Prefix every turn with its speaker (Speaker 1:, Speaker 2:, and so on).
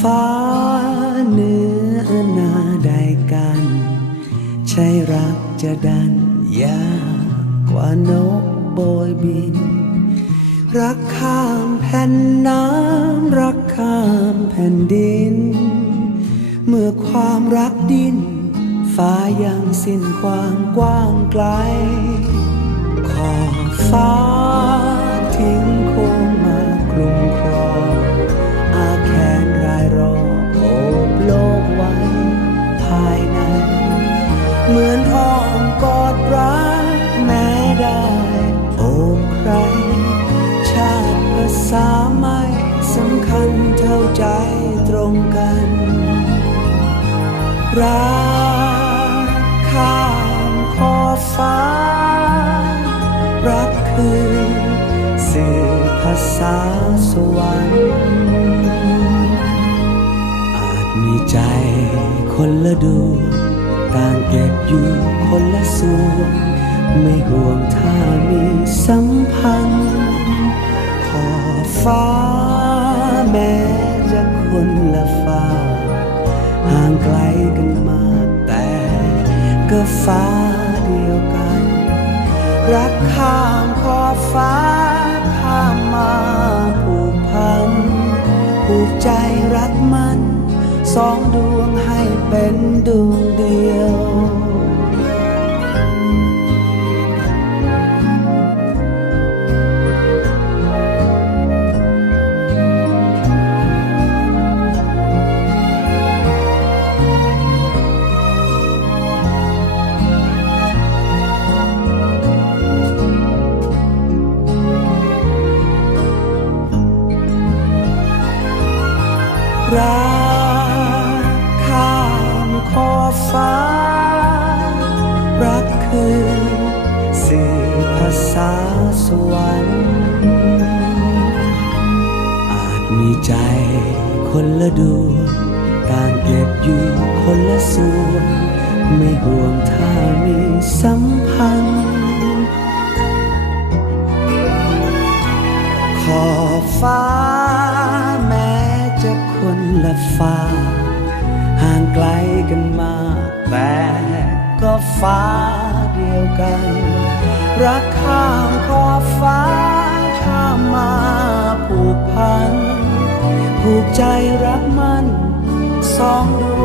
Speaker 1: ฟ้าเนื้อนาได้กัน ใช่รักจะดันยากกว่านกโบยบิน รักข้ามแผ่นน้ำรักข้ามแผ่นดิน เมื่อความรักดินฟ้ายังสิ้นความกว้างไกล สำคัญเท่าใจตรงกัน รักข้ามขอบฟ้า รักคือสื่อภาษาสวรรค์อาจมีใจคนละดวงต่างเก็บอยู่คนละส่วนไม่ห่วงถ้ามีสัมพันธ์ขอฟ้า รักข้ามขอบฟ้าข้ามมาผูกพันผูกใจรักมัน สองดวงให้เป็นดวงเดียว ฟ้า รักคือสื่อภาษาสวรรค์อาจมีใจคนละดวงต่างเก็บอยู่คนละส่วนไม่ห่วงถ้ามีสัมพันธ์ขอบฟ้าแม้จะคนละฟ้าห่างไกลกันมา แต่ก็ฟ้าเดียวกัน รักข้ามขอบฟ้าข้ามมาผูกพัน ผูกใจรักมันสองดวง